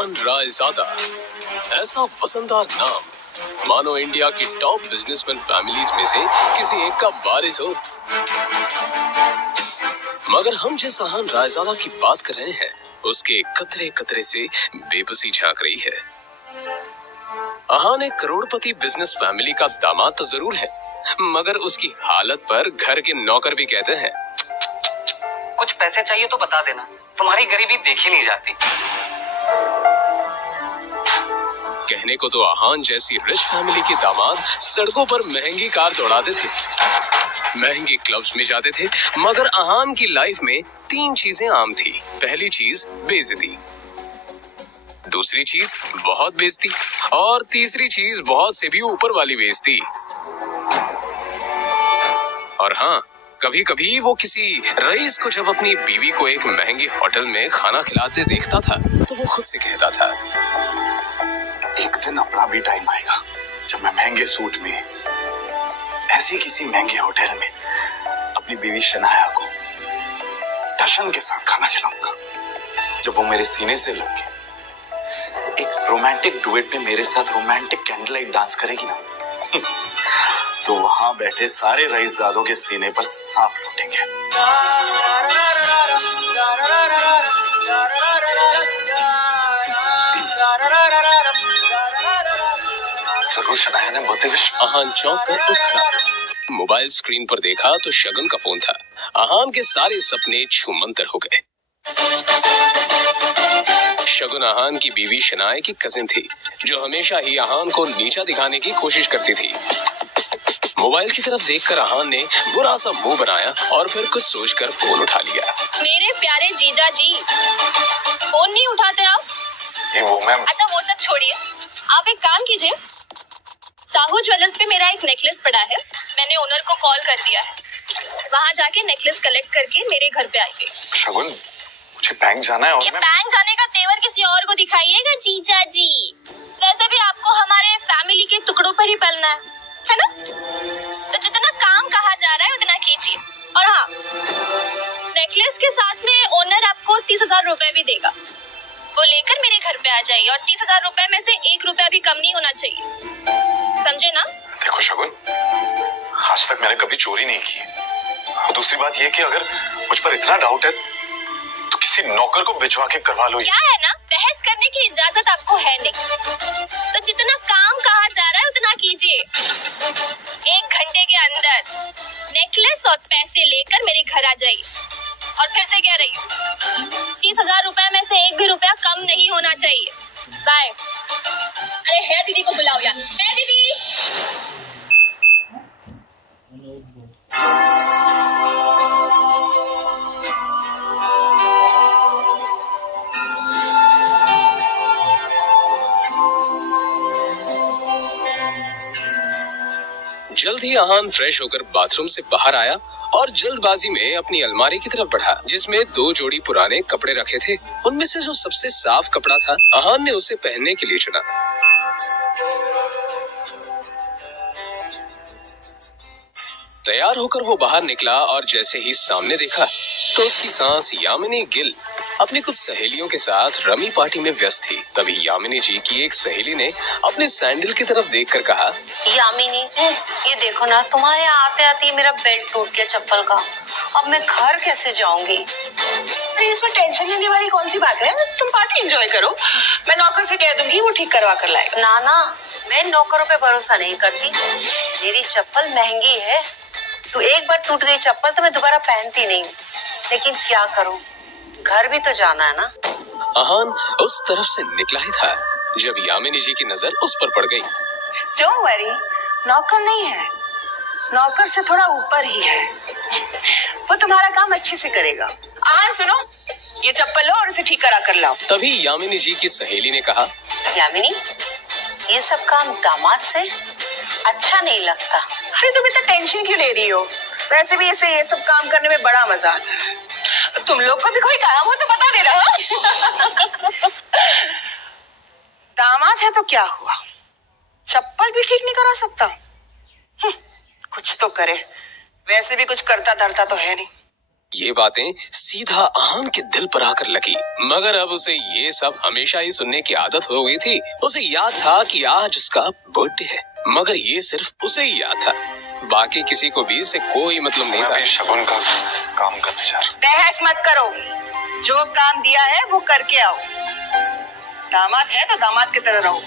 अहान रायजादा, ऐसा वजनदार नाम मानो इंडिया की टॉप बिजनेसमैन फैमिलीज में से किसी एक का वारिस हो। मगर हम जिस अहान रायजादा की बात कर रहे हैं उसके कतरे कतरे से बेबसी झांक रही है। अहान एक करोड़पति बिजनेस फैमिली का दामाद तो जरूर है, मगर उसकी हालत पर घर के नौकर भी कहते हैं, कुछ पैसे चाहिए तो बता देना, तुम्हारी गरीबी देखी नहीं जाती। कहने को तो अहान जैसी रिच फैमिली के दामाद सड़कों पर महंगी कार दौड़ाते थे, महंगे क्लब्स में जाते थे, मगर अहान की लाइफ में 3 चीजें आम थी। पहली चीज बेइज्जती, दूसरी चीज बहुत बेइज्जती और तीसरी चीज बहुत से भी ऊपर वाली बेइज्जती। और हाँ, कभी कभी वो किसी रईस को जब अपनी बीवी को एक महंगे होटल में खाना खिलाते देखता था तो वो खुद से कहता था, एक दिन अपना भी टाइम आएगा जब मैं महंगे सूट में ऐसे किसी महंगे होटल में अपनी बीवी शनाया को दर्शन के साथ खाना खिलाऊंगा। जब वो मेरे सीने से लग के एक रोमांटिक डुएट में मेरे साथ रोमांटिक कैंडल लाइट डांस करेगी ना तो वहां बैठे सारे रईसजादों के सीने पर सांप लौटेंगे। जरूर शनाया ने मोटिवेशन। अहान चौंक कर उठ खड़ा हुआ। मोबाइल स्क्रीन पर देखा तो शगुन का फोन था। अहान के सारे सपने छूमंतर हो गए। शगुन अहान की बीवी शनाया की कजिन थी, जो हमेशा ही अहान को नीचा दिखाने की कोशिश करती थी। मोबाइल की तरफ देखकर अहान ने बुरा सा मुंह बनाया और फिर कुछ सोचकर फोन उठा लिया। मेरे प्यारे जीजा जी, फोन नहीं उठाते आप? ये वो मैम। अच्छा वो सब छोड़िए, आप एक काम कीजिए, साहू ज्वेलर्स पे मेरा एक नेकलेस पड़ा है, मैंने ओनर को कॉल कर दिया है, वहाँ जाके नेकलेस कलेक्ट करके मेरे घर पे आइए। शगुन, मुझे बैंक जाना है और ये बैंक जाने का तेवर किसी और को दिखाइएगा जीजा जी। वैसे भी आपको हमारे फैमिली के टुकड़ों पर ही पलना है ना? तो जितना काम कहा जा रहा है उतना कीजिए। और हाँ, नेकलेस के साथ में ओनर आपको 30,000 रुपए भी देगा, वो लेकर मेरे घर पे आ जाइए और 30,000 रुपए में से 1 रुपया भी कम नहीं होना चाहिए, समझे ना? देखो शगुन, आज तक मैंने कभी चोरी नहीं की और दूसरी बात ये कि अगर मुझ पर इतना डाउट है तो किसी नौकर को भिजवा के करवा लो। क्या है ना, बहस करने की इजाजत आपको है नहीं, तो जितना काम कहा जा रहा है उतना कीजिए। 1 घंटे के अंदर नेकलेस और पैसे लेकर मेरे घर आ जाइए। और फिर से कह रही हूँ, 30,000 रुपए में से 1 भी रुपया कम नहीं होना चाहिए। बाय। अरे है दीदी को बुलाओ यार, है दीदी। जल्द ही अहान फ्रेश होकर बाथरूम से बाहर आया और जल्दबाजी में अपनी अलमारी की तरफ बढ़ा, जिसमें 2 जोड़ी पुराने कपड़े रखे थे। उनमें से जो सबसे साफ कपड़ा था, अहान ने उसे पहनने के लिए चुना। तैयार होकर वो बाहर निकला और जैसे ही सामने देखा तो उसकी सांस यामिनी गिल अपनी कुछ सहेलियों के साथ रमी पार्टी में व्यस्त थी। तभी यामिनी जी की एक सहेली ने अपने सैंडल की तरफ देखकर कहा, यामिनी, ये देखो ना, तुम्हारे यहाँ आते आते मेरा बेल्ट टूट गया चप्पल का, अब मैं घर कैसे जाऊंगी? इसमें टेंशन लेने वाली कौन सी बात है? तुम पार्टी एंजॉय करो, मैं नौकर से कह दूंगी, वो ठीक करवा कर लाएगा। ना ना, मैं नौकरों पे भरोसा नहीं करती, मेरी चप्पल महंगी है, तो एक बार टूट गई चप्पल तो मैं दोबारा पहनती नहीं। लेकिन क्या करूं, घर भी तो जाना है ना। अहान उस तरफ से निकला ही था जब यामिनी जी की नजर उस पर पड़ गई। डोंट वरी, नौकर नहीं है, नौकर से थोड़ा ऊपर ही है, वो तुम्हारा काम अच्छे से करेगा। सुनो, ये चप्पल लो और इसे ठीक करा कर लाओ। तभी यामिनी जी की सहेली ने कहा, यामिनी, ये सब काम दामाद से अच्छा नहीं लगता। अरे तुम इतना टेंशन क्यों ले रही हो? वैसे भी ऐसे ये सब काम करने में बड़ा मजा आता है। तुम लोग को भी कोई काम हो तो बता देना। दामाद है तो क्या हुआ, चप्पल भी ठीक नहीं करा सकता? कुछ तो करे, वैसे भी कुछ करता धरता तो है नहीं। ये बातें सीधा आहान के दिल पर आकर लगी, मगर अब उसे ये सब हमेशा ही सुनने की आदत हो गई थी। उसे याद था कि आज उसका बर्थडे है, मगर ये सिर्फ उसे ही याद था, बाकी किसी को भी इससे कोई मतलब नहीं था। शगुन का काम करने जा रहा बहस मत करो, जो काम दिया है वो करके आओ। दामाद है तो दामाद की तरह रहो।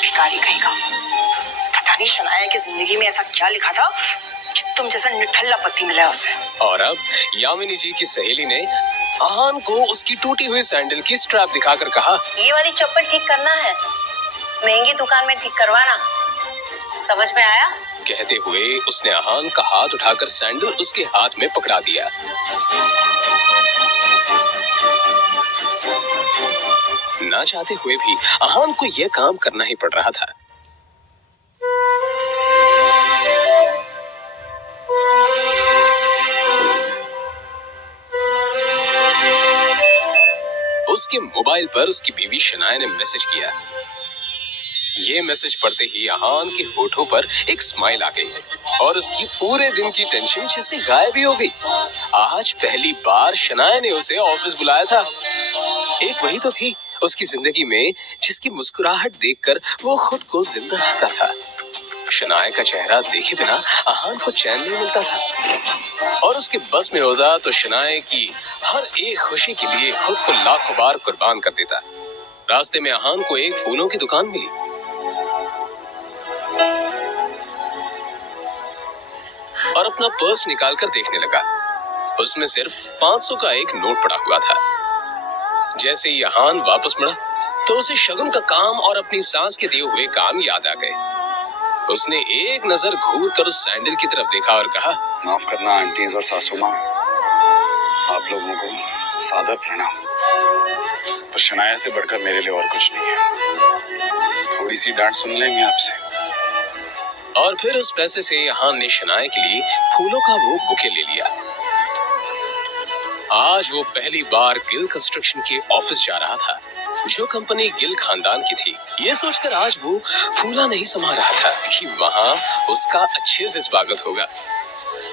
भिखारी कहीं का, पता नहीं शनाया की जिंदगी में ऐसा क्या लिखा था कि तुम जैसा निठल्ला पति मिला है उसे। और अब यामिनी जी की सहेली ने आहान को उसकी टूटी हुई सैंडल की स्ट्रैप दिखाकर कहा, ये वाली चप्पल ठीक करना है, महंगी दुकान में ठीक करवाना, समझ में आया? कहते हुए उसने आहान का हाथ उठाकर सैंडल उसके हाथ में पकड़ा दिया। ना चाहते हुए भी आहान को यह काम करना ही पड़ रहा था। उसके मोबाइल पर उसकी बीवी शनाया ने मैसेज किया। ये मैसेज पढ़ते ही आहान के होठों पर एक स्माइल आ गई और उसकी पूरे दिन की टेंशन जैसे गायब ही हो गई। आज पहली बार शनाया ने उसे ऑफिस बुलाया था। एक वही तो थी उसकी जिंदगी में जिसकी मुस्कुराहट देखकर वो खुद को जिंदा रखता था। शनाया का चेहरा देखे बिना आहान को चैन नहीं मिलता था और उसके बस में होता तो शनाया की हर एक खुशी के लिए खुद को लाखों बार कुर्बान कर देता। रास्ते में आहान को एक फूलों की दुकान मिली और अपना पर्स निकालकर देखने लगा। उसमें सिर्फ 500 का एक नोट पड़ा हुआ था। जैसे ही आहान वापस मुड़ा तो उसे शगुन का काम और अपनी सास के दिए हुए काम याद आ गए। उसने एक नजर घूर कर उस सैंडल की तरफ देखा और कहा, माफ करना आंटीज और सासू माँ, आप लोगों को सादर प्रणाम। पर शनाया से बढ़कर मेरे लिए और कुछ नहीं है। थोड़ी सी डांट सुन लेंगे आपसे। और फिर उस पैसे से आहान ने शनाया के लिए फूलों का वो बुके ले लिया। आज वो पहली बार गिल कंस्ट्रक्शन के ऑफिस जा रहा था, जो कंपनी गिल खानदान की थी। ये सोचकर आज वो फूला नहीं समा रहा था कि वहाँ उसका अच्छे से स्वागत होगा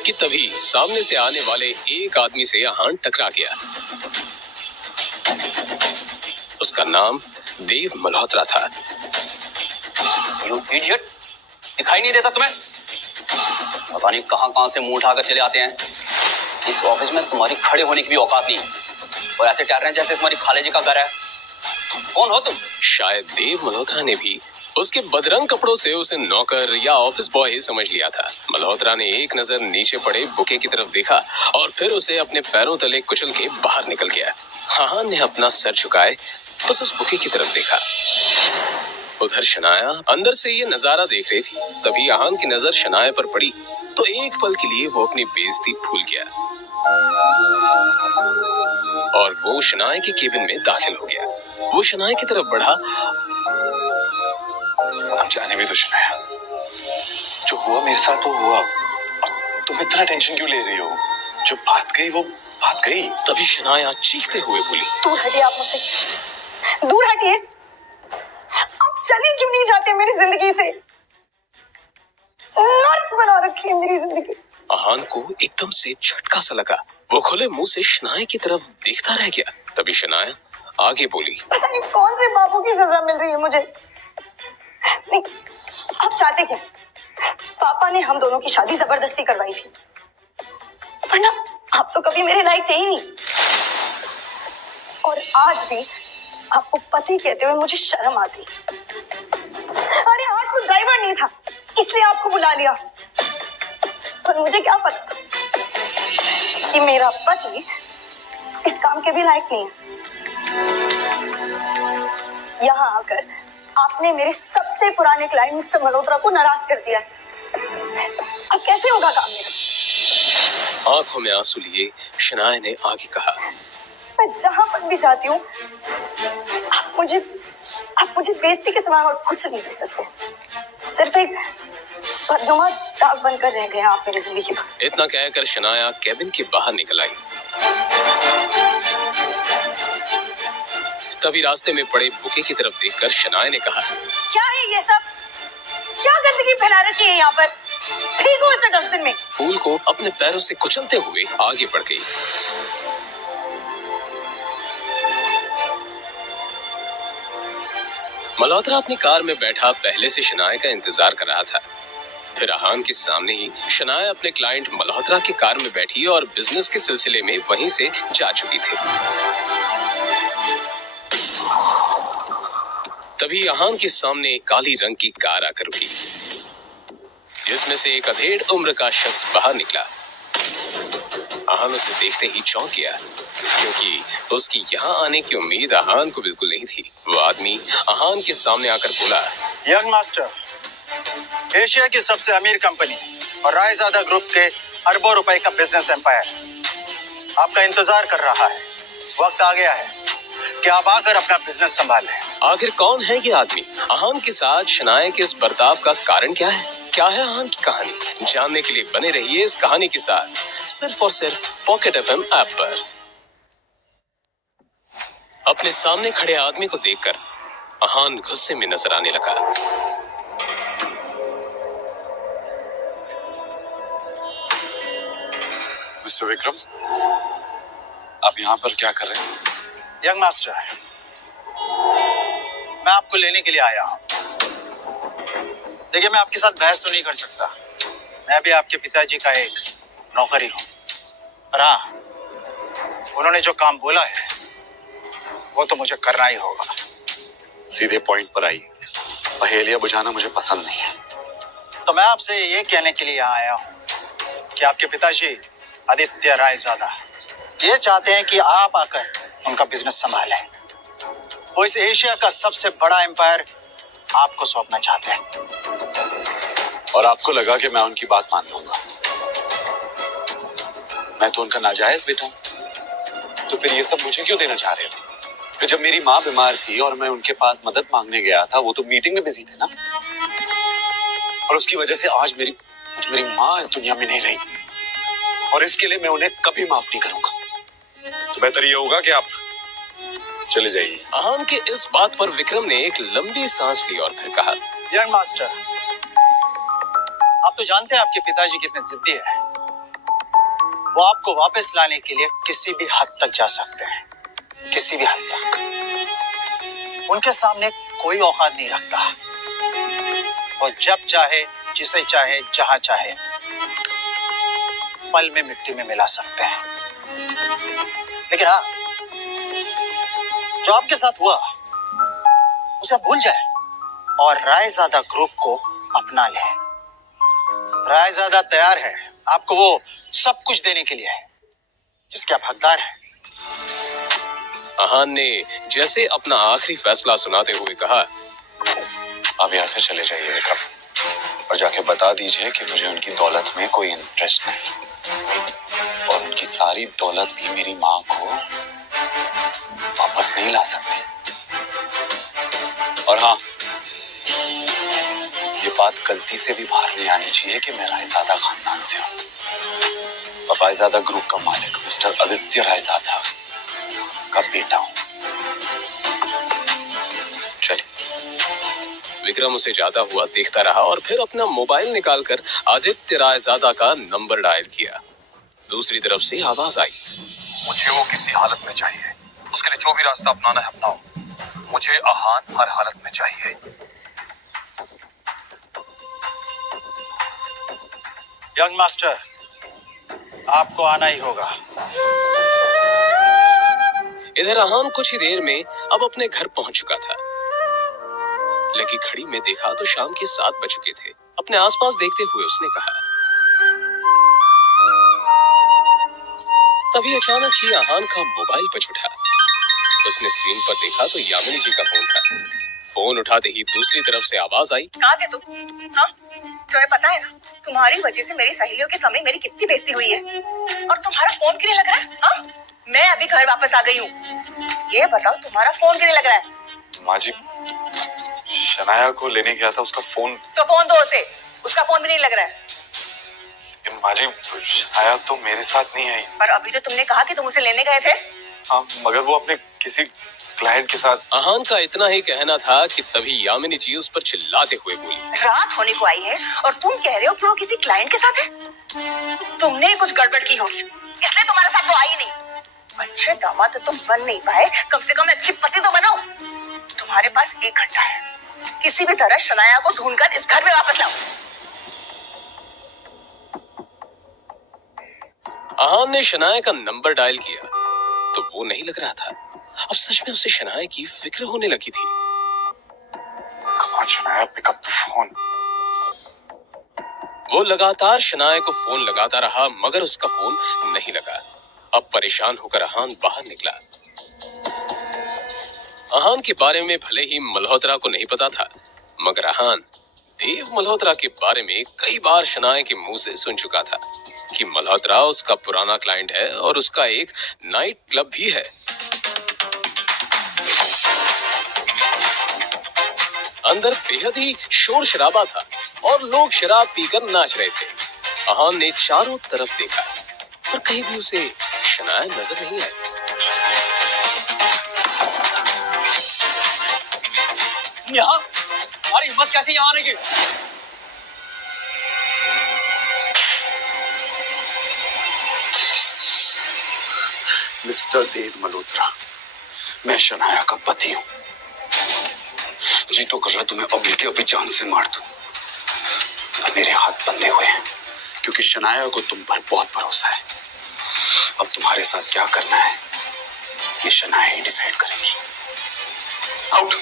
कि तभी सामने से आने वाले एक आदमी से आहान टकरा गया। उसका नाम देव मल्होत्रा था। यू इडियट, दिखाई नहीं देता तुम्हें? पता नहीं कहां से मुंह उठाकर चले आते हैं। इस ऑफिस में तुम्हारी खड़े होने की भी औकात नहीं और ऐसे टहल रहे हैं जैसे तुम्हारी खाले जी का घर है। कौन हो तुम? शायद देव मल्होत्रा ने भी उसके बदरंग कपड़ों से उसे नौकर या ऑफिस बॉय ही समझ लिया था। मल्होत्रा ने एक नजर नीचे पड़े बुके की तरफ देखा और फिर उसे अपने पैरों तले कुचल के बाहर निकल गया। आहान ने अपना सर झुकाए बस उस बुके की तरफ देखा। उधर शनाया अंदर से ये नजारा देख रही थी। तभी आहान की नजर शनाया पर पड़ी तो एक पल के लिए वो अपनी बेइज्जती भूल गया और वो शनाया के केबिन में दाखिल हो गया। वो शनाया की तरफ बढ़ा। अब जाने भी तो शनाया, जो हुआ मेरे साथ वो हुआ, और तुम इतना टेंशन क्यों ले रही हो? जो बात गई वो बात गई। तभी शनाया चीखते हुए बोली, दूर हटिए आप मुझसे, दूर हटिए। आप चले क्यों नहीं जाते मेरी जिंदगी से? नर्क बना रखी है मेरी जिंदगी। आहान को एकदम से झटका सा लगा। वो खुले मुंह से शनाया की तरफ देखता रह गया। तभी शनाया आगे बोली, पता नहीं कौन से बाबू की सजा मिल रही है मुझे। नहीं, आप चाहते क्या? पापा ने हम दोनों की शादी जबरदस्ती करवाई थी, वरना आप तो कभी मेरे लायक थे ही नहीं। और आज भी आपको पति कहते हुए मुझे शर्म आती। अरे आज तो ड्राइवर नहीं था इसलिए आपको बुला लिया, पर मुझे क्या पता कि मेरा पति इस काम के भी लायक नहीं है। यहाँ आकर आपने मेरे सबसे पुराने क्लाइंट मिस्टर मल्होत्रा को नाराज कर दिया। अब कैसे होगा काम मेरा? आंखों में आंसू लिए शनाया ने आगे कहा, मैं जहां पर भी जाती हूँ आप मुझे बेइज्जती के सिवा और कुछ नहीं दे सकते। सिर्फ एक बदनुमा दाग बनकर रह गए आप मेरी जिंदगी में। इतना कहकर शनाया केबिन के बाहर निकल आई। तभी रास्ते में पड़े बुके की तरफ देखकर शनाया ने कहा, क्या है ये सब? क्या गंदगी फैला रखी है यहाँ पर? फेंको इसे डस्टबिन में। फूल को अपने पैरों से कुचलते हुए आगे बढ़ गई। मल्होत्रा अपनी कार में बैठा पहले से शनाया का इंतजार कर रहा था। फिर अहान के सामने ही शनाया अपने क्लाइंट मल्होत्रा की कार में बैठी और बिजनेस के सिलसिले में वहीं से जा चुकी थी। तभी अहान के सामने एक काली रंग की कार आकर रुकी, जिसमें से एक अधेड़ उम्र का शख्स बाहर निकला। अहान उसे देखते ही चौंक गया, क्योंकि उसकी यहाँ आने की उम्मीद अहान को बिल्कुल नहीं थी। वो आदमी अहान के सामने आकर बोला, यंग मास्टर, एशिया की सबसे अमीर कंपनी और रायजादा ग्रुप के अरबों रुपए का बिजनेस एम्पायर आपका इंतजार कर रहा है। वक्त आ गया है कि आप आकर अपना बिजनेस संभाल लें। आखिर कौन है ये आदमी? अहान के साथ शनाया के इस बर्ताव का कारण क्या है? क्या है अहान की कहानी? जानने के लिए बने रहिए इस कहानी के साथ, सिर्फ और सिर्फ पॉकेट एफएम ऐप पर। अपने सामने खड़े आदमी को देखकर अहान गुस्से में नजर आने लगा। मिस्टर विक्रम, आप यहाँ पर क्या कर रहे हैं? यंग मास्टर, मैं आपको लेने के लिए आया हूँ। देखिए, मैं आपके साथ बहस तो नहीं कर सकता। मैं भी आपके पिताजी का एक नौकरी हूँ। पर हाँ, उन्होंने जो काम बोला है वो तो मुझे करना ही होगा। सीधे पॉइंट पर आइए। पहेलियां बुझाना मुझे पसंद नहीं है। तो मैं आपसे ये कहने के लिए यहाँ आया हूँ कि आपके पिताजी आदित्य रायजादा ये चाहते हैं कि आप आकर उनका बिजनेस संभालें। वो इस एशिया का सबसे बड़ा एम्पायर आपको सौंपना चाहते हैं। और आपको लगा कि मैं उनकी बात मान लूंगा? मैं तो उनका नाजायज बेटा हूं। तो फिर ये सब मुझे क्यों देना चाह रहे हो? फिर जब मेरी माँ बीमार थी और मैं उनके पास मदद मांगने गया था, वो तो मीटिंग में बिजी थे ना। और उसकी वजह से आज मेरी माँ इस दुनिया में नहीं रही, और इसके लिए मैं उन्हें कभी माफ नहीं करूंगा। तो बेहतर ये होगा कि आप चले जाइए। अहान के इस बात पर विक्रम ने एक लंबी सांस ली और फिर कहा, यंग मास्टर, आप तो जानते हैं आपके पिताजी कितने जिद्दी है। वो आपको वापस लाने के लिए किसी भी हद तक जा सकते हैं, किसी भी हद तक। उनके सामने कोई औकात नहीं रखता। वो जब चाहे, जिसे चाहे, जहां चाहे पल में मिट्टी में मिला सकते हैं। लेकिन हाँ, जो आपके साथ हुआ उसे भूल जाए और रायजादा ग्रुप को अपना ले। रायजादा तैयार है आपको वो सब कुछ देने के लिए है जिसके आप हकदार हैं। अहान ने जैसे अपना आखिरी फैसला सुनाते हुए कहा, आप यहाँ से चले जाइए विक्रम, और जाके बता दीजिए कि मुझे उनकी दौलत में कोई इंटरेस्ट नहीं, और उनकी सारी दौलत भी मेरी माँ को वापस नहीं ला सकती। और हाँ, ये बात गलती से भी बाहर नहीं आनी चाहिए कि मैं रायजादा खानदान से हूँ और रायजादा ग्रुप का मालिक मिस्टर आदित्य रायजादा का बेटा हूँ। चलिए। विक्रम उसे जाता हुआ देखता रहा और फिर अपना मोबाइल निकालकर आदित्य रायजादा का नंबर डायल किया। दूसरी तरफ से आवाज आई, मुझे वो किसी हालत में चाहिए। उसके लिए जो भी रास्ता अपनाना है अपनाओ। मुझे अहान हर हालत में चाहिए। यंग मास्टर, आपको आना ही होगा। इधर अहान कुछ ही देर में अब अपने घर पहुंच चुका था। लगी घड़ी में देखा तो शाम के 7 बज चुके थे। अपने आसपास देखते हुए उसने कहा, तभी अचानक ही अहान का मोबाइल बज उठा। उसने स्क्रीन पर देखा तो यामिनी जी का फोन था। फोन उठाते ही दूसरी तरफ से आवाज आई, कहाँ थे तुम? हाँ, तुम्हें पता है ना, तुम्हारी वजह से मेरी सहेलियों के सामने मेरी कितनी बेइज्जती हुई है। और तुम्हारा फोन क्यों नहीं लग रहा है? हाँ, मैं अभी घर वापस आ गई हूँ। ये बताओ, तुम्हारा फोन क्यों नहीं लग रहा है? माँ जी, शनाया को लेने गया था, उसका फोन। तो फोन दो उसे, उसका फोन भी नहीं लग रहा है। माँ जी, शनाया तो मेरे साथ नहीं आई। पर अभी तो तुमने कहा कि तुम उसे लेने गए थे। हाँ, मगर वो अपने किसी क्लाइंट के साथ। अहान का इतना ही कहना था कि तभी यामिनी जी उस पर चिल्लाते हुए बोली, रात होने को आई है और तुम कह रहे हो कि वो किसी क्लाइंट के साथ है। तुमने कुछ गड़बड़ की होगी, इसलिए तुम्हारे साथ तो आई नहीं। अच्छे दामाद तो तुम बन नहीं पाए, कम से कम अच्छी पति तो बनो। तुम्हारे पास 1 घंटा है, किसी भी तरह शनाया को ढूंढकर इस घर में वापस लाओ। अहान ने शनाया का नंबर डायल किया तो वो नहीं लग रहा था। अब सच में उसे शनाया की फिक्र होने लगी थी। Come on, Shanaya, pick up the phone. वो लगातार शनाया को फोन लगाता रहा मगर उसका फोन नहीं लगा। अब परेशान होकर अहान बाहर निकला। अहान के बारे में भले ही मल्होत्रा को नहीं पता था मगर अहान देव मल्होत्रा के बारे में कई बार शनाया के मुंह से सुन चुका था कि मल्होत्रा उसका पुराना क्लाइंट है और उसका एक नाइट क्लब भी है। अंदर बेहद ही शोर शराबा था और लोग शराब पीकर नाच रहे थे। अहान ने चारों तरफ देखा पर कहीं भी उसे शनाया नजर नहीं आई। यहाँ तुम्हारी हिम्मत कैसे यहाँ आने की? मिस्टर देव मल्होत्रा, मैं शनाया का पति हूँ। जी तो कर रहा तुम्हें अभी के अभी जान से मार दूं। अब मेरे हाथ बंधे हुए हैं क्योंकि शनाया को तुम पर बहुत भरोसा है। अब तुम्हारे साथ क्या करना है ये शनाया ही डिसाइड करेगी। आउट।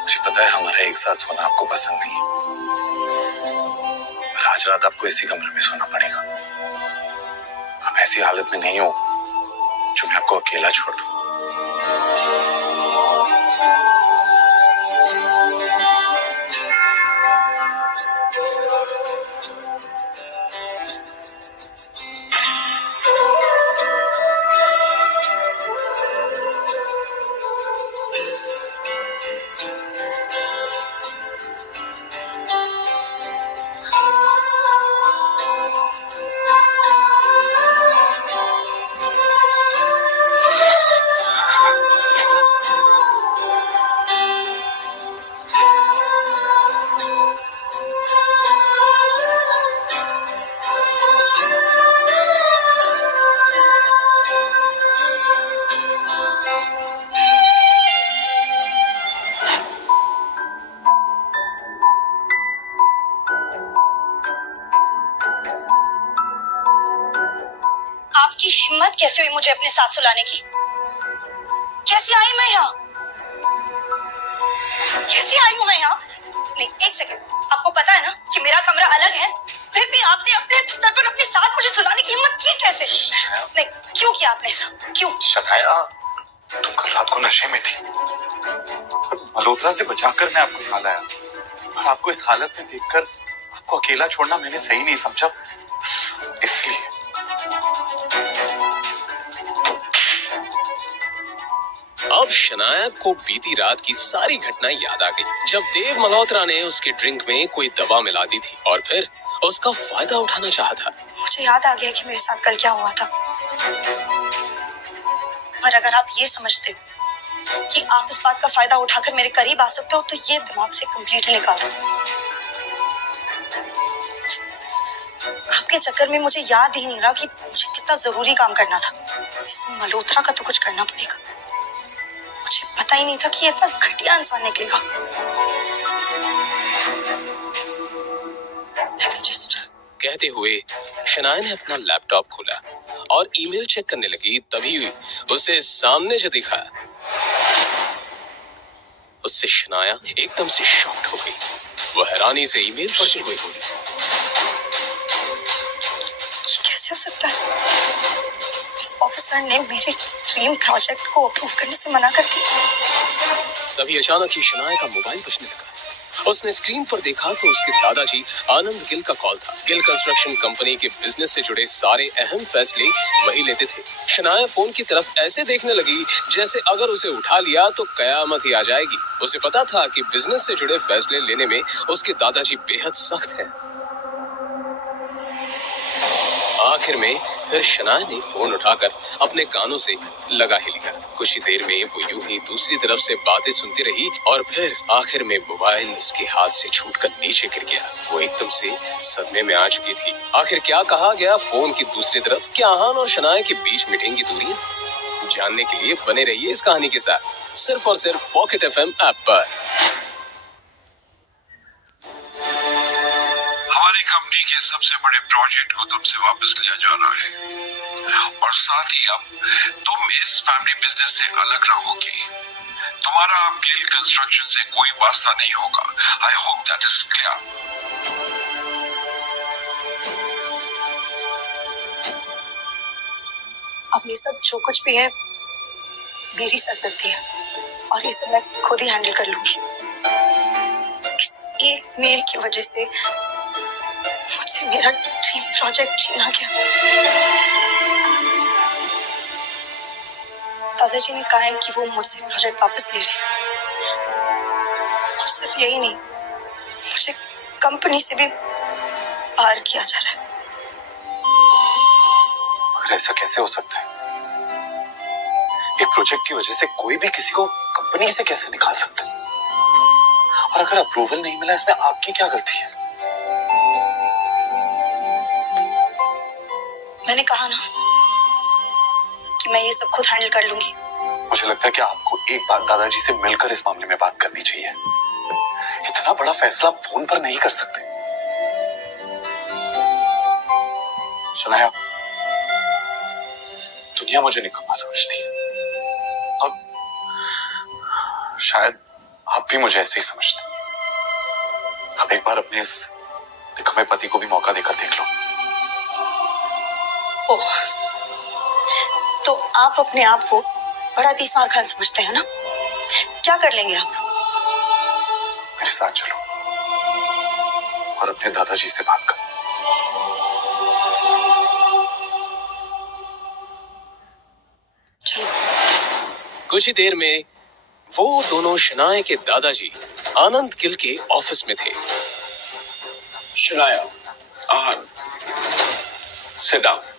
मुझे पता है हमारा एक साथ सोना आपको पसंद नहीं है, पर आज रात आपको इसी कमरे में सोना पड़ेगा। आप ऐसी हालत में नहीं हो जो मैं आपको अकेला छोड़ दूं। आपकी हिम्मत कैसे हुई मुझे अपने साथ सुलाने की? कैसे आई मैं यहाँ? कैसे आई हूँ मैं यहाँ? नहीं, एक सेकंड, आपको पता है ना कि मेरा कमरा अलग है, फिर भी आपने अपने बिस्तर पर अपने साथ मुझे सुलाने की हिम्मत की कैसे? नहीं, क्यों किया आपने ऐसा? क्यों? शनाया, तुम कल रात को नशे में थी। मल्होत्रा से बचाकर मैं आपको यहाँ लाया और आपको इस हालत में देखकर आपको अकेला छोड़ना मैंने सही नहीं समझा, इसलिए। अब शनाया को बीती रात की सारी घटना याद आ गई जब देव मल्होत्रा ने उसके ड्रिंक में कोई दवा मिला दी थी और फिर उसका फायदा उठाना चाहा था। मुझे याद आ गया कि मेरे साथ कल क्या हुआ था। पर अगर आप ये समझते हो कि आप इस बात का फायदा उठाकर मेरे करीब आ सकते हो तो ये दिमाग से कंप्लीटली निकाल दो। आपके चक्कर में मुझे याद ही नहीं रहा कि मुझे कितना जरूरी काम करना था। इस मल्होत्रा का तो कुछ करना पड़ेगा। मुझे पता ही नहीं था कि ये इतना घटिया इंसान निकलेगा। कहते हुए शनाया ने अपना लैपटॉप खोला और ईमेल चेक करने लगी, तभी उसे सामने जो दिखा उससे शनाया एकदम से शॉक्ड हो गई। वो हैरानी से ईमेल पढ़ते हुए बोली, कैसे हो सकता है? इस ऑफिसर ने मेरे ड्रीम प्रोजेक्ट को अप्रूव करने से मना कर दिया। तभी अचानक ही शनाया का मोबाइल बजने लगा। उसने स्क्रीन पर देखा तो उसके दादाजी आनंद गिल का कॉल था। गिल कंस्ट्रक्शन कंपनी के बिजनेस से जुड़े सारे अहम फैसले वही लेते थे। शनाया फोन की तरफ ऐसे देखने लगी जैसे अगर उसे उठा लिया तो कयामत ही आ जाएगी। उसे पता था कि बिजनेस से जुड़े फैसले लेने में उसके दादाजी बेहद सख्त हैं। आखिर में फिर शनाया ने फोन उठाकर अपने कानों से लगा ही लिया। कुछ ही देर में वो यूं ही दूसरी तरफ से बातें सुनती रही और फिर आखिर में मोबाइल उसके हाथ से छूटकर नीचे गिर गया। वो एकदम से सदमे में आ चुकी थी। आखिर क्या कहा गया फोन की दूसरी तरफ? क्या अहान और शनाया के बीच मिटेंगी दूरियां? जानने के लिए बने रहिए इस कहानी के साथ, सिर्फ और सिर्फ पॉकेट FM ऐप पर। हमारी कंपनी के सबसे बड़े प्रोजेक्ट को तुमसे वापस लिया जा रहा है और साथ ही अब तुम इस फैमिली बिजनेस से अलग रहोगी। तुम्हारा अब गिल कंस्ट्रक्शन से कोई वास्ता नहीं होगा। I hope that is clear. अब ये सब जो कुछ भी है मेरी सरदर्दी है और ये सब मैं खुद ही हैंडल कर लूंगी। इस एक मेल की वजह से मुझसे मेरा ड्रीम प्रोजेक्ट छीना गया। दादाजी ने कहा है कि वो मुझसे प्रोजेक्ट वापस ले रहे हैं और सिर्फ यही नहीं, मुझे कंपनी से भी बाहर किया जा रहा है। मगर ऐसा कैसे हो सकता है? एक प्रोजेक्ट की वजह से कोई भी किसी को कंपनी से कैसे निकाल सकता है? और अगर अप्रूवल नहीं मिला, इसमें आपकी क्या गलती है? मैंने कहा ना कि मैं ये सब खुद हैंडल कर लूंगी। मुझे लगता है कि आपको एक बार दादाजी से मिलकर इस मामले में बात करनी चाहिए। इतना बड़ा फैसला फोन पर नहीं कर सकते। शनाया, दुनिया मुझे निकम्मा समझती है और शायद आप भी मुझे ऐसे ही समझते हैं। अब एक बार अपने इस निकम्मे पति को भी मौका देकर देख लो। ओह, तो आप अपने आप को बड़ा तीसमार खान समझते हैं ना? क्या कर लेंगे आप? मेरे साथ चलो और अपने दादाजी से बात करो। चलो। कुछ ही देर में वो दोनों शनाया के दादाजी आनंद गिल के ऑफिस में थे। Shanaya, Aahan, sit down.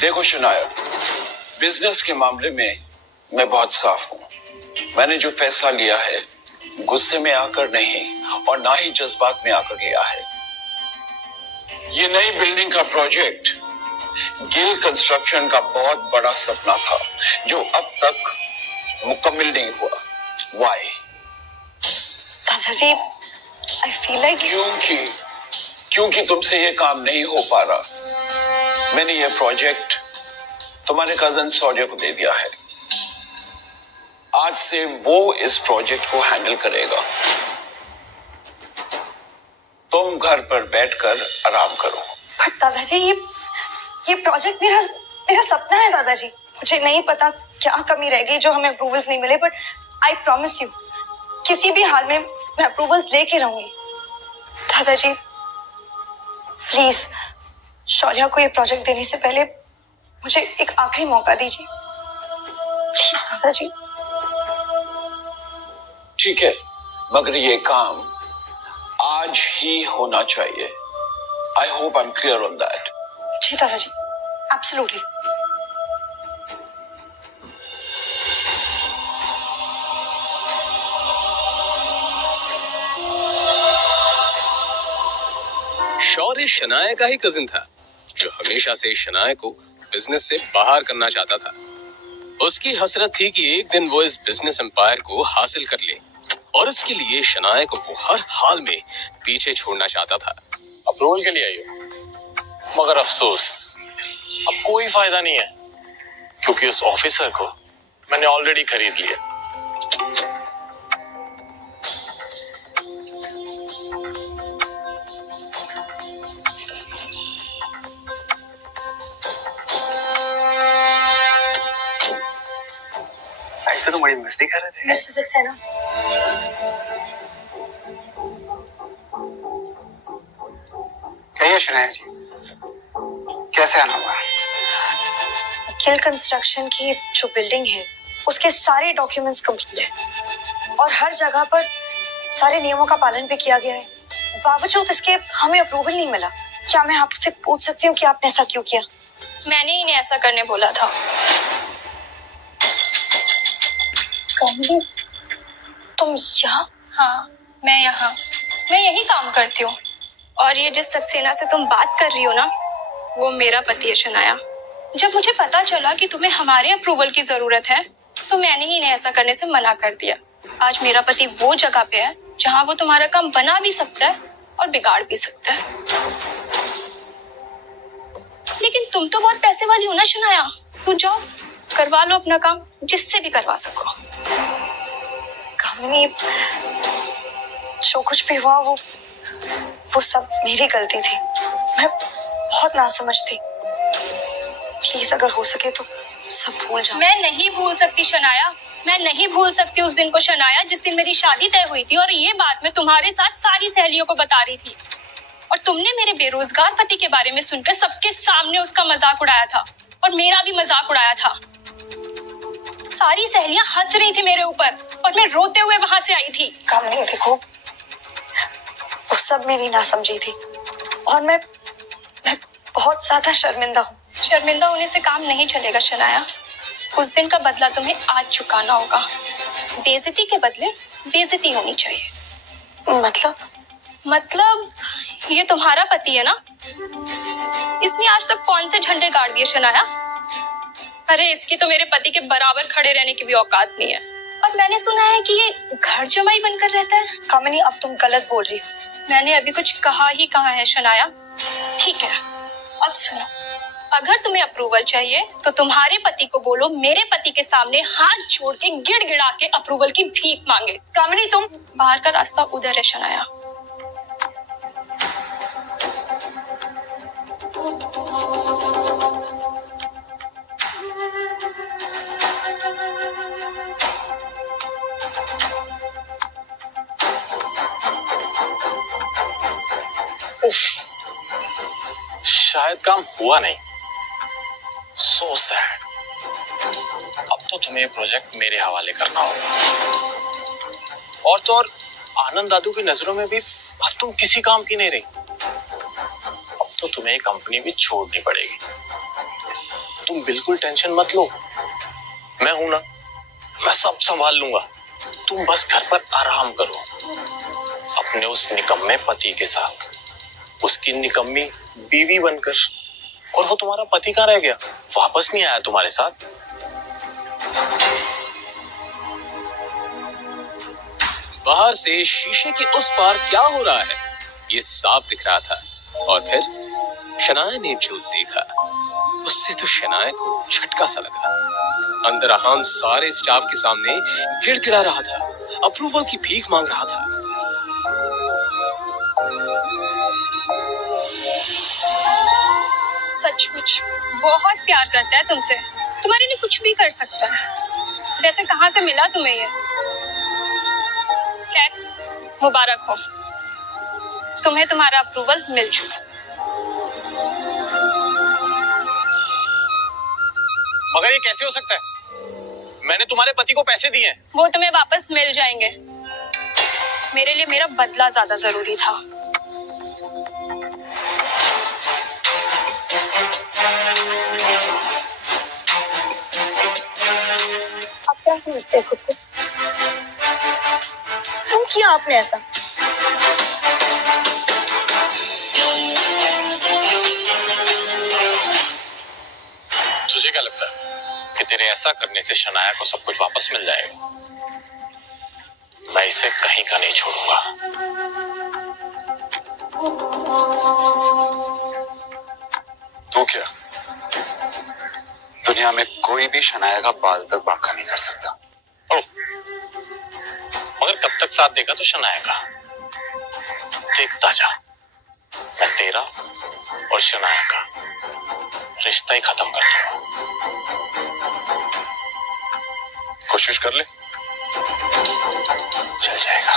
देखो शनाया, बिजनेस के मामले में मैं बहुत साफ हूं। मैंने जो फैसला लिया है गुस्से में आकर नहीं और ना ही जज्बात में आकर लिया है। ये नई बिल्डिंग का प्रोजेक्ट गिल कंस्ट्रक्शन का बहुत बड़ा सपना था जो अब तक मुकम्मल नहीं हुआ। वाई? दादाजी, I feel like क्योंकि तुमसे ये काम नहीं हो पा रहा। मैंने ये प्रोजेक्ट तुम्हारे कजन सौर्य को दे दिया है। आज से वो इस प्रोजेक्ट को हैंडल करेगा। तुम घर पर बैठकर आराम करो। पर दादाजी, ये प्रोजेक्ट मेरा सपना है दादाजी। मुझे नहीं पता क्या कमी रह गई जो हमें अप्रूवल्स नहीं मिले, बट आई प्रॉमिस यू किसी भी हाल में मैं अप्रूवल्स लेके रहूंगी। दादाजी प्लीज, शौर्या को ये प्रोजेक्ट देने से पहले मुझे एक आखिरी मौका दीजिए प्लीज दादाजी। ठीक है, मगर ये काम आज ही होना चाहिए। I hope I am clear on that. जी दादाजी, एब्सोल्युटली। शौर्य शनाया का ही कजिन था जो हमेशा से शनाया को बिजनेस से बाहर करना चाहता था। उसकी हसरत थी कि एक दिन वो इस बिजनेस एम्पायर को हासिल कर ले और इसके लिए शनाया को वो हर हाल में पीछे छोड़ना चाहता था। अप्रूवल के लिए आई हो, मगर अफसोस अब कोई फायदा नहीं है, क्योंकि उस ऑफिसर को मैंने ऑलरेडी खरीद लिया। ऐसे तो बड़ी मस्ती कर रहे थे। मिस्टर सक्सेना, कहिए शनाया जी, कैसे आना हुआ? किल कंस्ट्रक्शन की जो बिल्डिंग है उसके सारे डॉक्यूमेंट्स कंप्लीट है और हर जगह पर सारे नियमों का पालन भी किया गया है। बावजूद इसके हमें अप्रूवल नहीं मिला। क्या मैं आपसे पूछ सकती हूँ कि आपने ऐसा क्यों किया? मैंने इन्हें ऐसा करने बोला था। कमली, तुम यहाँ? हाँ, मैं यहाँ, मैं यही काम करती हूँ। और ये जिस सक्सेना से तुम बात कर रही हो ना, वो मेरा पति है शनाया। जब मुझे पता चला कि तुम्हें हमारे अप्रूवल की जरूरत है, तो मैंने ही इन्हें ऐसा करने से मना कर दिया। आज मेरा पति वो जगह पे है जहाँ वो तुम्हारा काम बना भी सकता है और बिगाड़ भी सकता है। लेकिन तुम तो बहुत पैसे वाली हो ना शनाया, तो जाओ करवा लो अपना काम, जिससे भी करवा सको। कामिनी, जो कुछ भी हुआ वो सब मेरी गलती थी। मैं बहुत नासमझ थी। प्लीज अगर हो सके तो सब भूल जाओ। मैं नहीं भूल सकती शनाया, मैं नहीं भूल सकती उस दिन को शनाया, जिस दिन मेरी शादी तय हुई थी और ये बात मैं तुम्हारे साथ सारी सहेलियों को बता रही थी। और तुमने मेरे बेरोजगार पति के बारे में सुनकर सबके सामने उसका मजाक उड़ाया था और मेरा भी मजाक उड़ाया था। सारी सहेलियां हंस रही थी मेरे ऊपर और मैं रोते हुए वहां से आई थी। कामिनी देखो, वो सब मेरी नासमझी थी और मैं बहुत ज्यादा शर्मिंदा हूँ। शर्मिंदा होने से काम नहीं चलेगा शनाया। उस दिन का बदला तुम्हें आज चुकाना होगा। बेइज्जती के बदले बेइज्जती होनी चाहिए। मतलब ये तुम्हारा पति है ना? इसने आज तक कौन से झंडे गाड़ दिए शनाया? अरे इसकी तो मेरे पति के बराबर खड़े रहने की भी औकात नहीं है। और मैंने सुना है कि ये घर जमाई बनकर रहता है। कामिनी, अब तुम गलत बोल रही हो। मैंने अभी कुछ कहा ही कहा है शनाया। ठीक है, अब सुनो, अगर तुम्हें अप्रूवल चाहिए तो तुम्हारे पति को बोलो मेरे पति के सामने हाथ जोड़ के गिड़गिड़ा के अप्रूवल की भीख मांगे। कामिनी, तुम बाहर का रास्ता उधर है शनाया। शायद काम हुआ नहीं। So sad. अब तो तुम्हें ये प्रोजेक्ट मेरे हवाले करना होगा। और तो और आनंद दादू की नजरों में भी अब तुम किसी काम की नहीं रही। अब तो तुम्हें ये कंपनी भी छोड़नी पड़ेगी। तुम बिल्कुल टेंशन मत लो, मैं हूं ना, मैं सब संभाल लूंगा। तुम बस घर पर आराम करो अपने उस निकम्मे पति के साथ, उसकी निकम्मी बीवी बनकर। और वो तुम्हारा पति कहाँ रह गया? वापस नहीं आया तुम्हारे साथ? बाहर से शीशे के उस पार क्या हो रहा है ये साफ दिख रहा था। और फिर शनाया ने जो देखा उससे तो शनाया को झटका सा लगा। अंदर अहान सारे स्टाफ के सामने गिड़गिड़ा रहा था, अप्रूवल की भीख मांग रहा था। सचमुच बहुत प्यार करता है तुमसे, तुम्हारे लिए कुछ भी कर सकता है। वैसे कहाँ से मिला तुम्हें ये? खैर मुबारक हो, तुम्हें तुम्हारा अप्रूवल मिल चुका। मगर ये कैसे हो सकता है? मैंने तुम्हारे पति को पैसे दिए हैं। वो तुम्हें वापस मिल जाएंगे। मेरे लिए मेरा बदला ज्यादा जरूरी था। आप क्या समझते हैं खुद को? क्यों किया आपने ऐसा? तुझे क्या लगता है कि तेरे ऐसा करने से शनाया को सब कुछ वापस मिल जाएगा? मैं इसे कहीं का नहीं छोड़ूंगा। तो क्या दुनिया में कोई भी शनाया का बाल तक बांका नहीं कर सकता। ओ, मगर कब तक साथ देगा तो शनाया का? देखता जा, मैं तेरा और शनाया का रिश्ता ही खत्म कर दूंगा। कोशिश कर ले, चल जाएगा।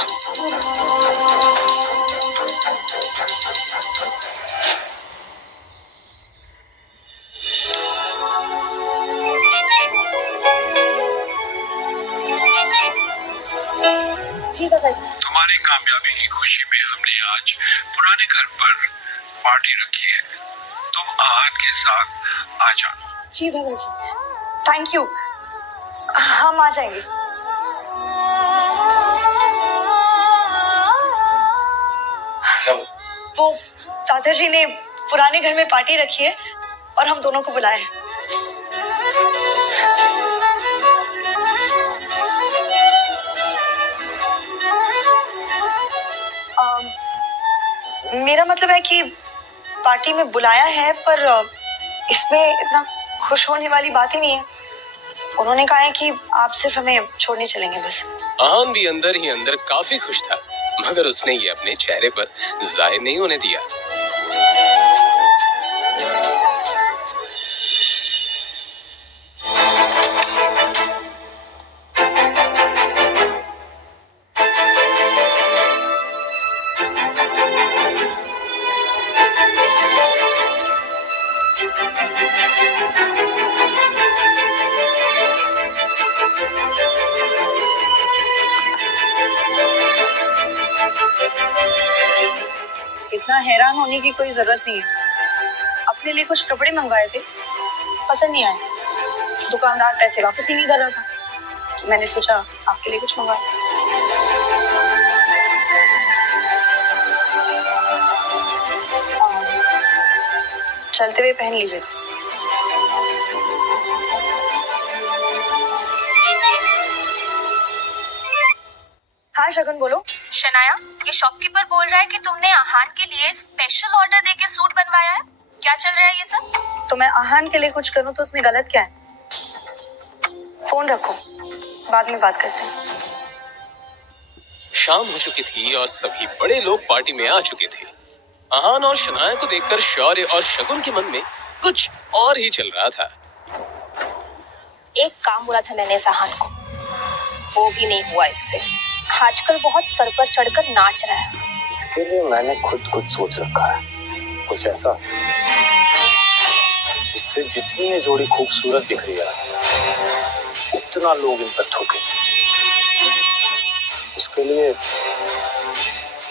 जी दादाजी। तुम्हारी कामयाबी की खुशी में हमने आज पुराने घर पर पार्टी रखी है। तुम आहान के साथ आ जाना। जी दादाजी, थैंक यू, हम आ जाएंगे। वो दादाजी ने पुराने घर में पार्टी रखी है और हम दोनों को बुलाया है। मेरा मतलब है कि पार्टी में बुलाया है, पर इसमें इतना खुश होने वाली बात ही नहीं है। उन्होंने कहा है कि आप सिर्फ हमें छोड़ने चलेंगे बस। आहान भी अंदर ही अंदर काफी खुश था, मगर उसने ये अपने चेहरे पर जाहिर नहीं होने दिया। इतना हैरान होने की कोई जरूरत नहीं है। अपने लिए कुछ कपड़े मंगवाए थे, पसंद नहीं आए। दुकानदार पैसे वापस ही नहीं कर रहा था, तो मैंने सोचा आपके लिए कुछ मंगवाए। चलते हुए पहन लीजिए। हाँ शगुन बोलो। शनाया, ये शॉपकीपर बोल रहा है कि तुमने आहान के लिए स्पेशल ऑर्डर देके सूट बनवाया है। क्या चल रहा है ये सब? तो मैं आहान के लिए कुछ करूं तो उसमें गलत क्या है? फोन रखो, बाद में बात करते हैं। शाम हो चुकी थी और सभी बड़े लोग पार्टी में आ चुके थे। आहान और शनाया को देखकर शौर्य और शगुन के मन में कुछ और ही चल रहा था। एक काम बोला था मैंने इस आहान को, वो भी नहीं हुआ इससे। आजकल बहुत सर पर चढ़कर नाच रहा है। इसके लिए मैंने खुद कुछ सोच रखा है, कुछ ऐसा जिससे जितनी ये जोड़ी खूबसूरत दिख रही है उतना लोग इन पर थूके। उसके लिए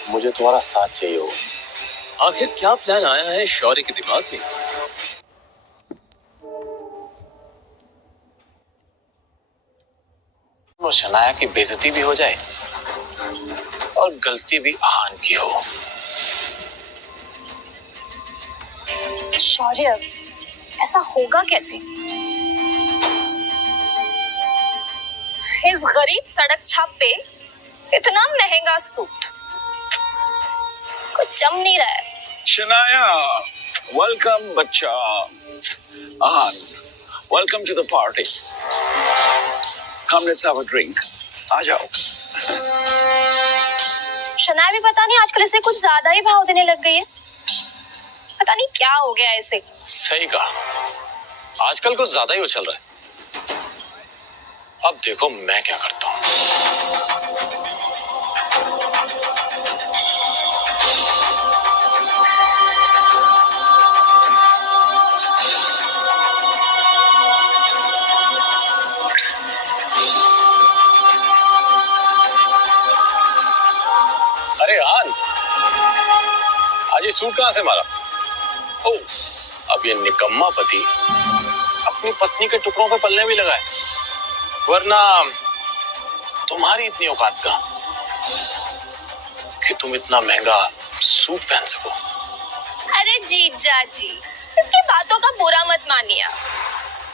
मुझे तुम्हारा साथ चाहिए होगा। आखिर क्या प्लान आया है शौर्य के दिमाग में? और शनाया की बेइज्जती भी हो जाए और गलती भी आहान की हो। शौर्य, ऐसा होगा कैसे? इस गरीब सड़क छाप पे इतना महंगा सूट कुछ जम नहीं रहा है। शनाया, वेलकम बच्चा। Aahan, welcome to the party. Come, let's have a drink. आ जाओ। शनाया भी पता नहीं आजकल इसे कुछ ज्यादा ही भाव देने लग गई है। पता नहीं क्या हो गया इसे। सही कहा, आजकल कुछ ज्यादा ही उछल रहा है। अब देखो मैं क्या करता हूँ। अरे आहान, आज ये सूट कहां से मारा? ओ, अब ये निकम्मा पति अपनी पत्नी के टुकड़ों पे पलने भी लगा है, वरना तुम्हारी इतनी औकात कहां कि तुम इतना महंगा सूट पहन सको। अरे जीजा जी, इसकी बातों का बुरा मत मानिए।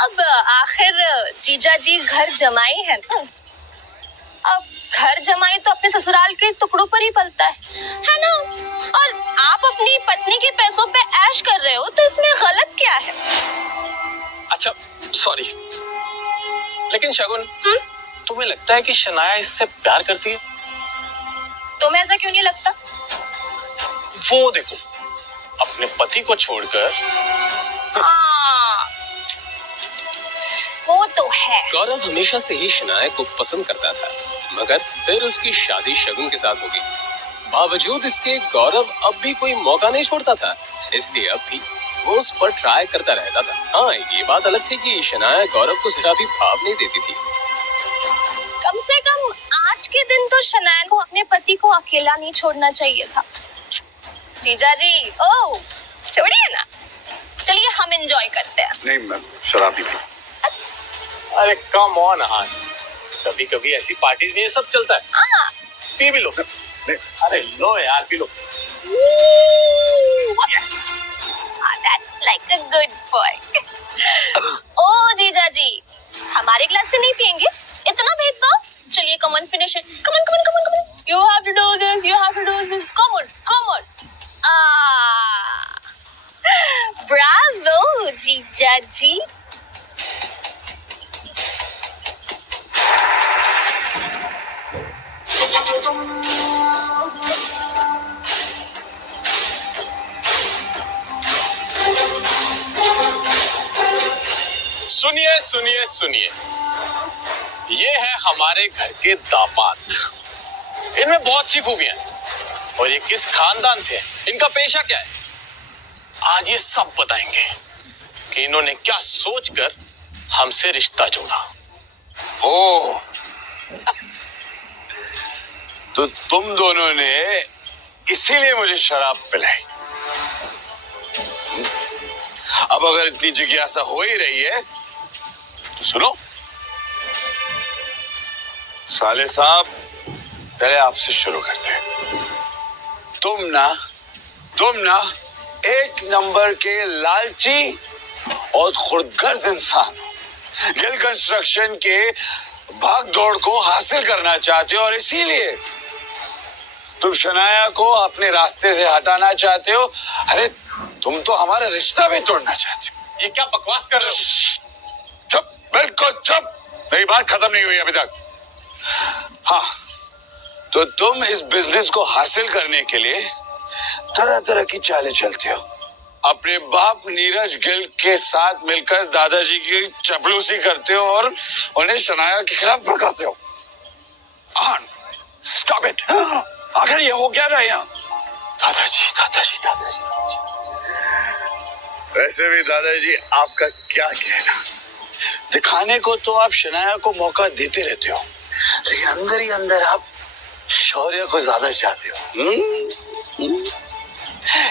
अब आखिर जीजा जी घर जमाई है ना। अब घर जमाई तो अपने ससुराल के टुकड़ों पर ही पलता है ना? और आप अपनी पत्नी के पैसों पे ऐश कर रहे हो, तो इसमें गलत क्या है? अच्छा सॉरी, लेकिन शगुन, तुम्हें लगता है कि शनाया इससे प्यार करती है? तुम्हें ऐसा क्यों नहीं लगता? वो देखो, अपने पति को छोड़कर। हाँ, वो तो है। गौरव हमेशा से ही शनाया को पसंद करता था, मगर फिर उसकी शादी शगुन के साथ होगी। बावजूद इसके गौरव अब भी कोई मौका नहीं छोड़ता था, इसलिए अब भी वो उस पर ट्राई करता रहता था। हाँ, ये बात अलग थी कि शनाया गौरव को जरा भी भाव नहीं देती थी। कम से कम आज के दिन तो शनाया को अपने पति को अकेला नहीं छोड़ना चाहिए था। जीजा जी, ओ छोड़िए ना, चलिए हम एंजॉय करते हैं। नहीं, मैं शराब नहीं पीता। अरे कम ऑन आहान, कभी कभी ऐसी पार्टीज में ये सब चलता है। हाँ। पी भी लो। अरे लो यार, P low. That's like a good boy. ओ जीजा जी, हमारे ग्लास से नहीं पियेंगे? इतना भेदभाव? चलिए, come on, finish it. Come on, come on, come on, come on. You have to do this. You have to do this. Come on, come on. Bravo, जीजा जी. सुनिए सुनिए सुनिए, ये है हमारे घर के दामाद। इनमें बहुत सी खूबियां हैं और ये किस खानदान से है, इनका पेशा क्या है, आज ये सब बताएंगे कि इन्होंने क्या सोचकर हमसे रिश्ता जोड़ा। ओ, तो तुम दोनों ने इसीलिए मुझे शराब पिलाई। अब अगर इतनी जिज्ञासा हो ही रही है तो सुनो। साले साहब, पहले आपसे शुरू करते हैं। तुम ना एक नंबर के लालची और खुदगर्ज इंसान हो। गिल कंस्ट्रक्शन के भाग दौड़ को हासिल करना चाहते हो और इसीलिए तुम शनाया को अपने रास्ते से हटाना चाहते हो। अरे तुम तो हमारा रिश्ता भी तोड़ना चाहते हो। ये क्या बकवास कर रहे हो? चुप, बिल्कुल चुप, मेरी बात खत्म नहीं हुई अभी तक। हाँ, तो तुम इस बिजनेस को हासिल करने के लिए तरह तरह की चालें चलते हो। अपने बाप नीरज गिल के साथ मिलकर दादाजी की चपलूसी करते हो और उन्हें शनाया के खिलाफ भड़काते हो। Stop it. आखिर ये हो क्या रहा है यहाँ? दादाजी दादाजी दादाजी, वैसे भी दादाजी आपका क्या कहना। दिखाने को तो आप शनाया को मौका देते रहते हो, लेकिन अंदर ही अंदर आप शौर्य को ज्यादा चाहते हो।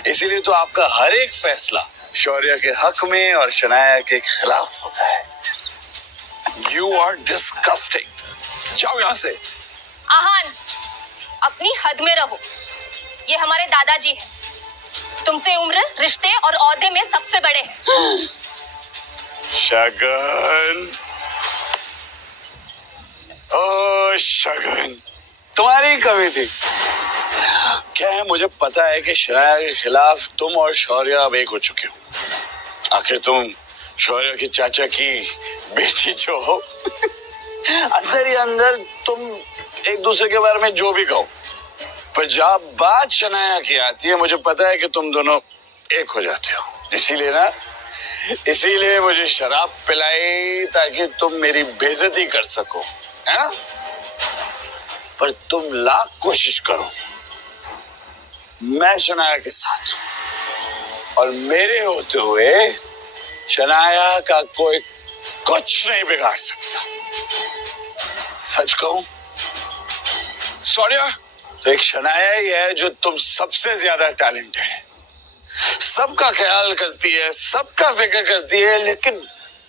इसीलिए तो आपका हर एक फैसला शौर्य के हक में और शनाया के खिलाफ होता है। You are disgusting. जाओ यहां से। आहान, अपनी हद में रहो। ये हमारे दादाजी हैं, तुमसे उम्र, रिश्ते और औहदे में सबसे बड़े हैं। शगन, ओ शगन, तुम्हारी कमी थी। क्या है, मुझे पता है कि शनाया के खिलाफ तुम और शौर्य अब एक हो चुके हो। आखिर तुम शौर्य के चाचा की बेटी जो हो। अंदर ही अंदर तुम एक दूसरे के बारे में जो भी कहो, पर जब बात शनाया की आती है, मुझे पता है कि तुम दोनों एक हो जाते हो। इसीलिए मुझे शराब पिलाई ताकि तुम मेरी बेइज्जती कर सको, है ना? पर तुम लाख कोशिश करो, मैं शनाया के साथ हूं और मेरे होते हुए शनाया का कोई कुछ नहीं बिगाड़ सकता। सच कहूं, शौर्य, तो एक शनाया ही है जो तुम सबसे ज्यादा टैलेंटेड है, सबका ख्याल करती है, सबका फिक्र करती है, लेकिन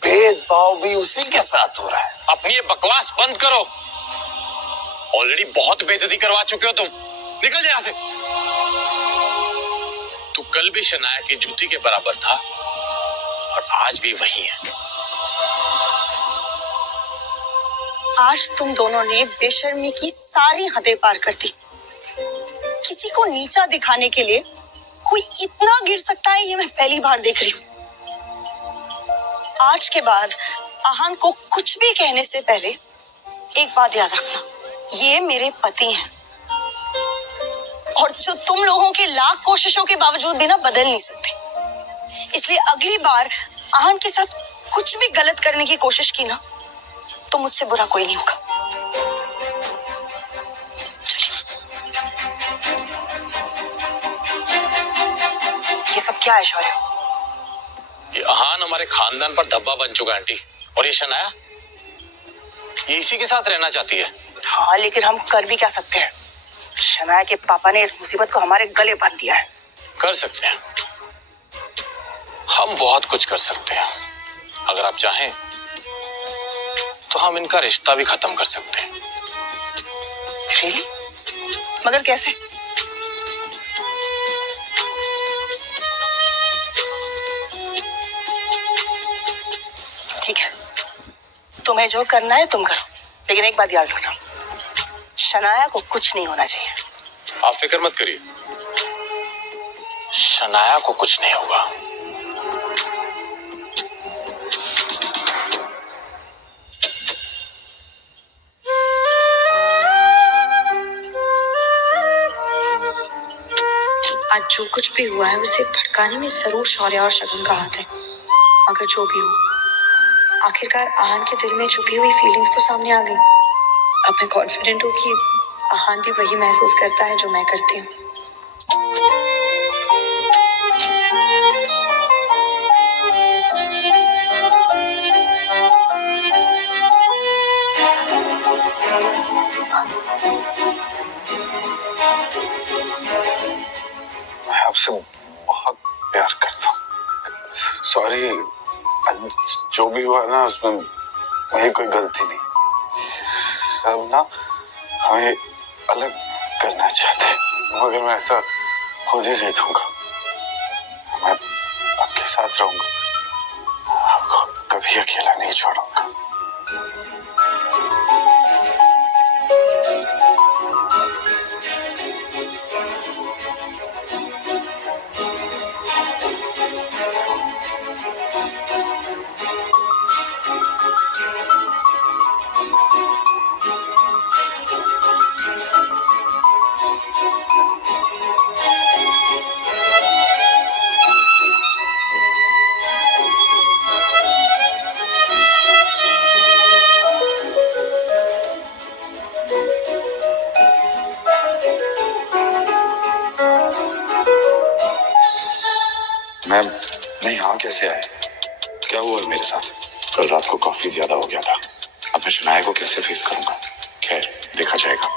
भेदभाव भी उसी के साथ हो रहा है। अपनी ये बकवास बंद करो। ऑलरेडी बहुत बेइज्जती करवा चुके हो तुम। निकल जाए यहां से। तू कल भी शनाया की जूती के बराबर था और आज भी वही है। आज तुम दोनों ने बेशर्मी की सारी हदें पार कर दी। किसी को नीचा दिखाने के लिए कोई इतना गिर सकता है, ये मैं पहली बार देख रही हूँ। आज के बाद आहान को कुछ भी कहने से पहले एक बात याद रखना, ये मेरे पति हैं और जो तुम लोगों के लाख कोशिशों के बावजूद भी ना बदल नहीं सकते। इसलिए अगली बार आहान के साथ कुछ भी गलत करने की कोशिश की ना तो मुझसे बुरा कोई नहीं होगा। ये सब क्या है शौर्य? ये आहान हमारे खानदान पर धब्बा बन चुका है आंटी। और ये शनाया, ये इसी के साथ रहना चाहती है। हाँ, लेकिन हम कर भी क्या सकते हैं? शनाया के पापा ने इस मुसीबत को हमारे गले बांध दिया है। कर सकते हैं, हम बहुत कुछ कर सकते हैं। अगर आप चाहें तो हम इनका रिश्ता भी खत्म कर सकते हैं। Really? मगर कैसे? ठीक है, तुम्हें जो करना है तुम करो, लेकिन एक बात याद रखना, शनाया को कुछ नहीं होना चाहिए। आप फिक्र मत करिए, शनाया को कुछ नहीं होगा। आज जो कुछ भी हुआ है उसे भड़काने में जरूर शौर्य और शगुन का हाथ है। मगर जो भी हो, आखिरकार आहान के दिल में छुपी हुई फीलिंग्स तो सामने आ गई। अब मैं कॉन्फिडेंट हूँ कि आहान भी वही महसूस करता है जो मैं करती हूँ। मैं आपसे बहुत प्यार करता हूँ। सॉरी, जो भी हुआ ना उसमें मेरी कोई गलती नहीं। सब ना हमें अलग करना चाहते, मगर मैं ऐसा होने नहीं दूंगा। मैं आपके साथ रहूंगा, आपको कभी अकेला नहीं छोड़ूंगा। मैं यहाँ कैसे आया? क्या हुआ मेरे साथ? कल रात को काफी ज्यादा हो गया था। अब मैं शनाया को कैसे फेस करूंगा? खैर, देखा जाएगा।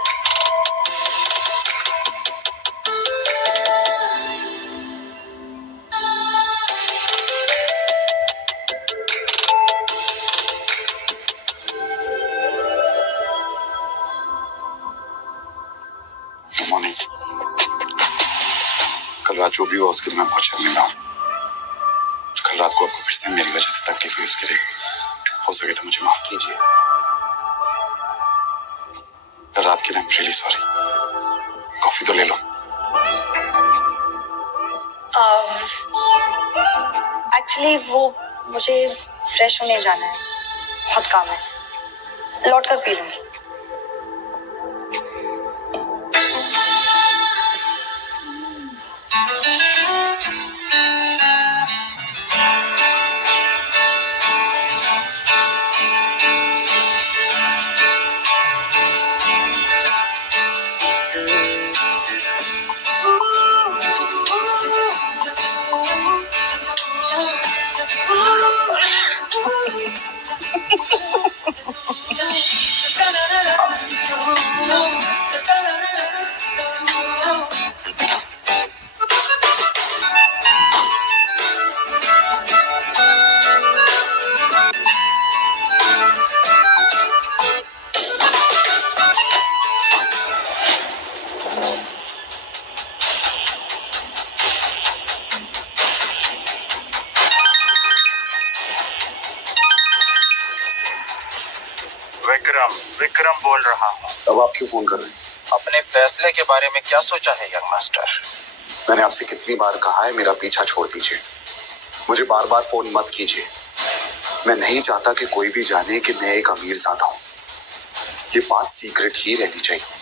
Good morning. कल रात जो भी हुआ उसके लिए मैं बहुत शर्मिंदा हूँ। कल रात को आपको फिर से मेरी वजह से तकलीफ हुई, उसके लिए हो सके तो मुझे माफ कीजिए। कल रात के लिए रियली सॉरी। कॉफी तो ले लो। एक्चुअली वो मुझे फ्रेश होने जाना है, बहुत काम है, लौट कर पी लूंगी। विक्रम बोल रहा हूँ। अब आप क्यों फोन कर रहे हैं? अपने फैसले के बारे में क्या सोचा है यंग मास्टर? मैंने आपसे कितनी बार कहा है मेरा पीछा छोड़ दीजिए। मुझे बार बार फोन मत कीजिए। मैं नहीं चाहता कि कोई भी जाने कि मैं एक अमीर ज़ादा हूं। ये बात सीक्रेट ही रहनी चाहिए।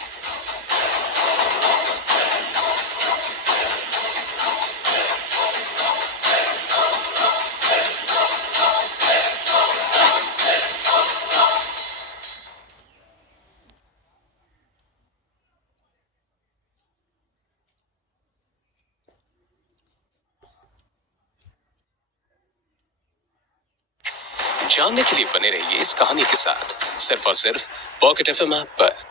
जानने के लिए बने रहिए इस कहानी के साथ, सिर्फ और सिर्फ पॉकेट एफएम ऐप पर।